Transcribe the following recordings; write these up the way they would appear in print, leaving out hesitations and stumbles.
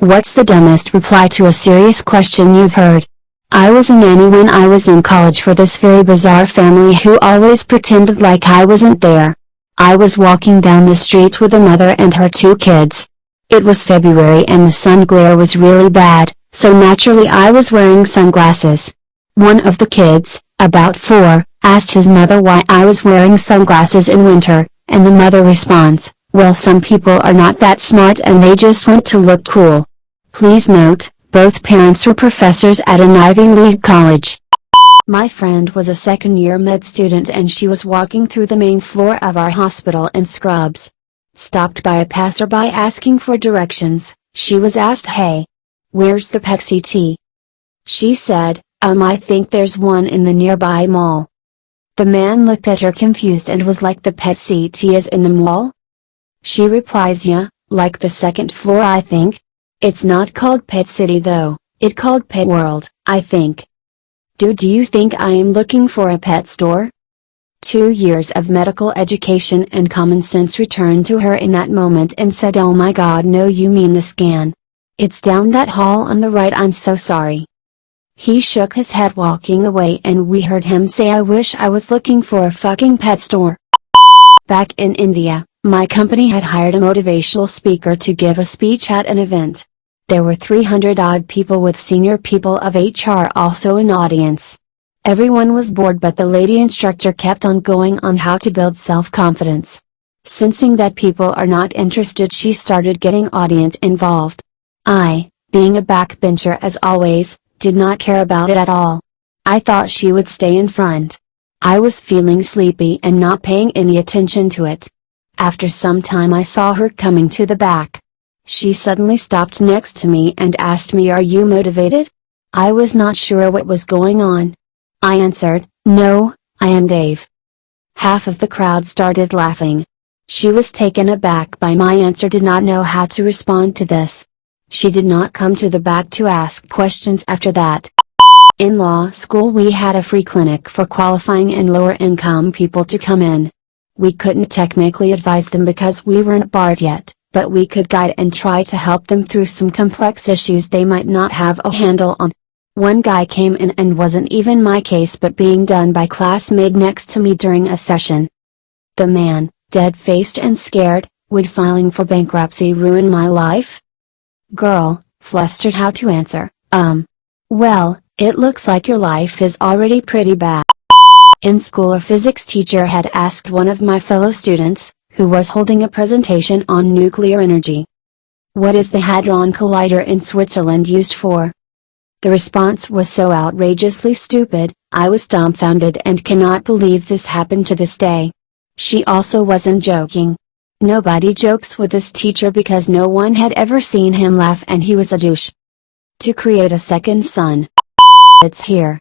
What's the dumbest reply to a serious question you've heard? I was a nanny when I was in college for this very bizarre family who always pretended like I wasn't there. I was walking down the street with a mother and her two kids. It was February and the sun glare was really bad, so naturally I was wearing sunglasses. One of the kids, about 4, asked his mother why I was wearing sunglasses in winter, and the mother responds, "Well, some people are not that smart and they just want to look cool." Please note, both parents were professors at an Ivy League college. My friend was a second-year med student and she was walking through the main floor of our hospital in scrubs. Stopped by a passerby asking for directions, she was asked, "Hey, where's the PET CT?" She said, I think there's one in the nearby mall." The man looked at her confused and was like, "The PET CT is in the mall?" She replies, "Yeah, like the second floor I think. It's not called Pet City though, it called Pet World, I think." Do you think I am looking for a pet store? 2 years of medical education and common sense returned to her in that moment and said, "Oh my god, no, you mean the scan. It's down that hall on the right, I'm so sorry." He shook his head walking away and we heard him say, "I wish I was looking for a fucking pet store." Back in India, my company had hired a motivational speaker to give a speech at an event. There were 300 odd people with senior people of HR also in audience. Everyone was bored but the lady instructor kept on going on how to build self-confidence. Sensing that people are not interested, she started getting audience involved. I, being a backbencher as always, did not care about it at all. I thought she would stay in front. I was feeling sleepy and not paying any attention to it. After some time I saw her coming to the back. She suddenly stopped next to me and asked me, "Are you motivated?" I was not sure what was going on. I answered, "No, I am Dave." Half of the crowd started laughing. She was taken aback by my answer, did not know how to respond to this. She did not come to the back to ask questions after that. In law school we had a free clinic for qualifying and lower income people to come in. We couldn't technically advise them because we weren't barred yet, but we could guide and try to help them through some complex issues they might not have a handle on. One guy came in and wasn't even my case but being done by classmate next to me during a session. The man, dead-faced and scared, would filing for bankruptcy ruin my life? Girl, flustered how to answer, well, it looks like your life is already pretty bad. In school a physics teacher had asked one of my fellow students, who was holding a presentation on nuclear energy, "What is the Hadron Collider in Switzerland used for?" The response was so outrageously stupid, I was dumbfounded and cannot believe this happened to this day. She also wasn't joking. Nobody jokes with this teacher because no one had ever seen him laugh and he was a douche. To create a second son. It's here.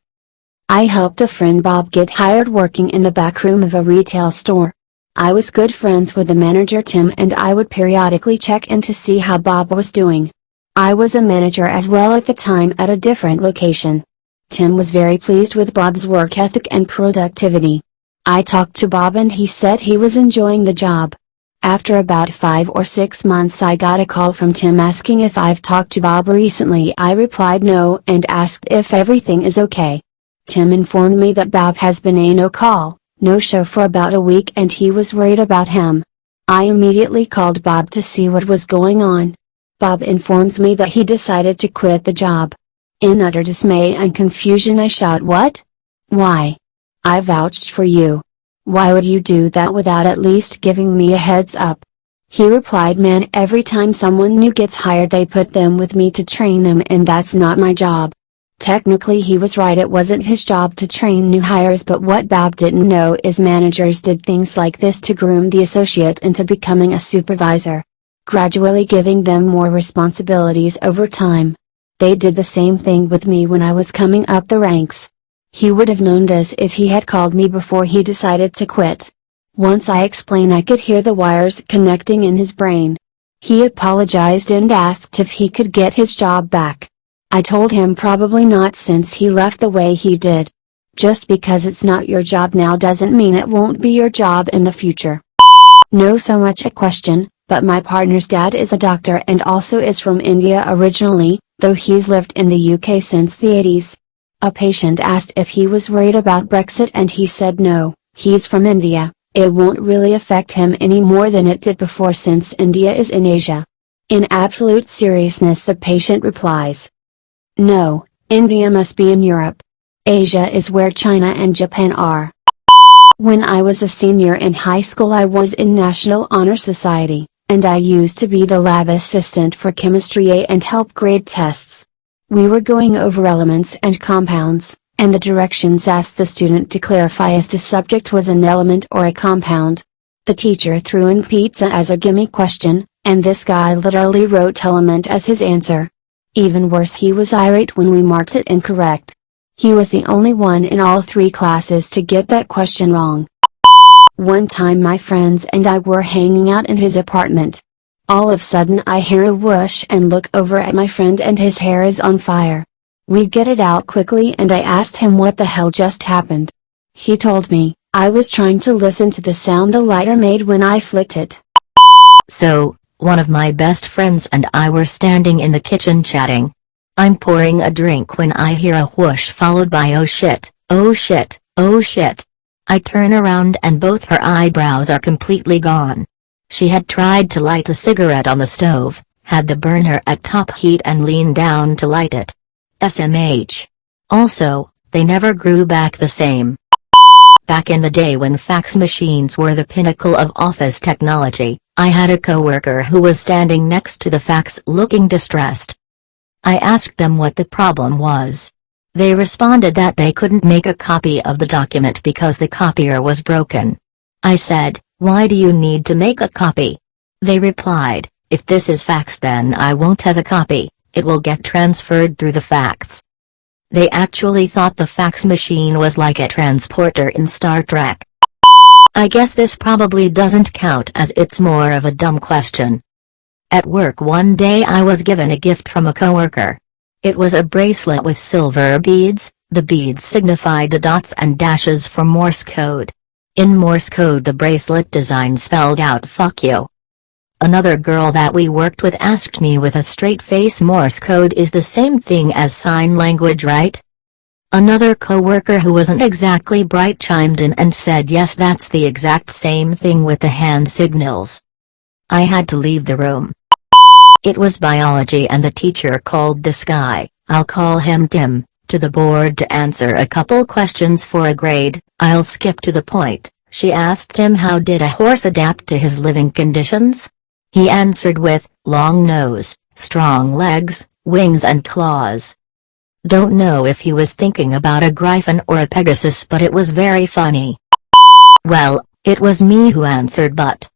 I helped a friend Bob get hired working in the back room of a retail store. I was good friends with the manager Tim and I would periodically check in to see how Bob was doing. I was a manager as well at the time at a different location. Tim was very pleased with Bob's work ethic and productivity. I talked to Bob and he said he was enjoying the job. After about 5 or 6 months I got a call from Tim asking if I've talked to Bob recently. I replied no and asked if everything is okay. Tim informed me that Bob has been a no-call, no-show for about a week and he was worried about him. I immediately called Bob to see what was going on. Bob informs me that he decided to quit the job. In utter dismay and confusion I shout, "What? Why? I vouched for you. Why would you do that without at least giving me a heads up?" He replied, "Man, every time someone new gets hired they put them with me to train them and that's not my job." Technically he was right, it wasn't his job to train new hires, but what Bob didn't know is managers did things like this to groom the associate into becoming a supervisor, gradually giving them more responsibilities over time. They did the same thing with me when I was coming up the ranks. He would have known this if he had called me before he decided to quit. Once I explained I could hear the wires connecting in his brain. He apologized and asked if he could get his job back. I told him probably not since he left the way he did. Just because it's not your job now doesn't mean it won't be your job in the future. No, so much a question, but my partner's dad is a doctor and also is from India originally, though he's lived in the UK since the 80s. A patient asked if he was worried about Brexit and he said no, he's from India, it won't really affect him any more than it did before since India is in Asia. In absolute seriousness the patient replies, no, India must be in Europe. Asia is where China and Japan are. When I was a senior in high school I was in National Honor Society, and I used to be the lab assistant for Chemistry A and help grade tests. We were going over elements and compounds, and the directions asked the student to clarify if the subject was an element or a compound. The teacher threw in pizza as a gimme question, and this guy literally wrote element as his answer. Even worse, he was irate when we marked it incorrect. He was the only one in all 3 classes to get that question wrong. One time my friends and I were hanging out in his apartment. All of a sudden I hear a whoosh and look over at my friend and his hair is on fire. We get it out quickly and I asked him what the hell just happened. He told me, I was trying to listen to the sound the lighter made when I flicked it. So, one of my best friends and I were standing in the kitchen chatting. I'm pouring a drink when I hear a whoosh followed by oh shit, oh shit, oh shit. I turn around and both her eyebrows are completely gone. She had tried to light a cigarette on the stove, had the burner at top heat and leaned down to light it. SMH. Also, they never grew back the same. Back in the day when fax machines were the pinnacle of office technology, I had a coworker who was standing next to the fax looking distressed. I asked them what the problem was. They responded that they couldn't make a copy of the document because the copier was broken. I said, why do you need to make a copy? They replied, if this is fax then I won't have a copy, it will get transferred through the fax. They actually thought the fax machine was like a transporter in Star Trek. I guess this probably doesn't count as it's more of a dumb question. At work one day I was given a gift from a coworker. It was a bracelet with silver beads, the beads signified the dots and dashes for Morse code. In Morse code the bracelet design spelled out fuck you. Another girl that we worked with asked me with a straight face, Morse code is the same thing as sign language, right? Another coworker who wasn't exactly bright chimed in and said yes, that's the exact same thing with the hand signals. I had to leave the room. It was biology and the teacher called this guy, I'll call him Tim, to the board to answer a couple questions for a grade. I'll skip to the point. She asked him how did a horse adapt to his living conditions? He answered with, long nose, strong legs, wings and claws. Don't know if he was thinking about a griffin or a pegasus, but it was very funny. Well, it was me who answered, but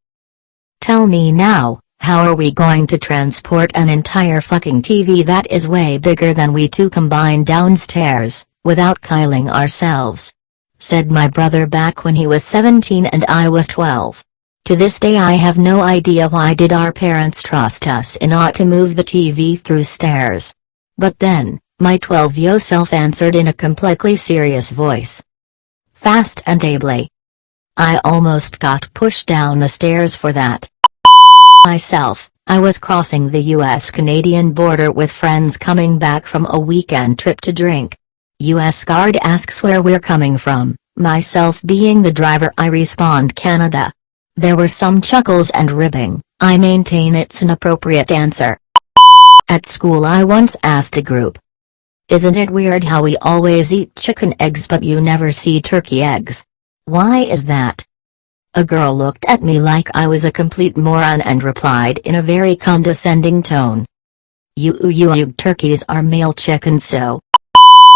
tell me now, how are we going to transport an entire fucking TV that is way bigger than we two combined downstairs, without killing ourselves? Said my brother back when he was 17 and I was 12. To this day I have no idea why did our parents trust us not to move the TV through stairs. But then, my 12-year-old self answered in a completely serious voice. Fast and ably. I almost got pushed down the stairs for that. Myself, I was crossing the US-Canadian border with friends coming back from a weekend trip to drink. US guard asks where we're coming from, myself being the driver I respond Canada. There were some chuckles and ribbing, I maintain it's an appropriate answer. At school I once asked a group. Isn't it weird how we always eat chicken eggs but you never see turkey eggs? Why is that? A girl looked at me like I was a complete moron and replied in a very condescending tone. You turkeys are male chickens so.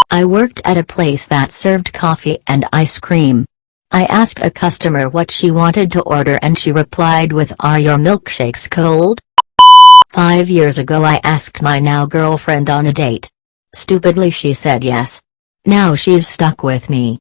I worked at a place that served coffee and ice cream. I asked a customer what she wanted to order and she replied with, are your milkshakes cold? 5 years ago I asked my now girlfriend on a date. Stupidly she said yes. Now she's stuck with me.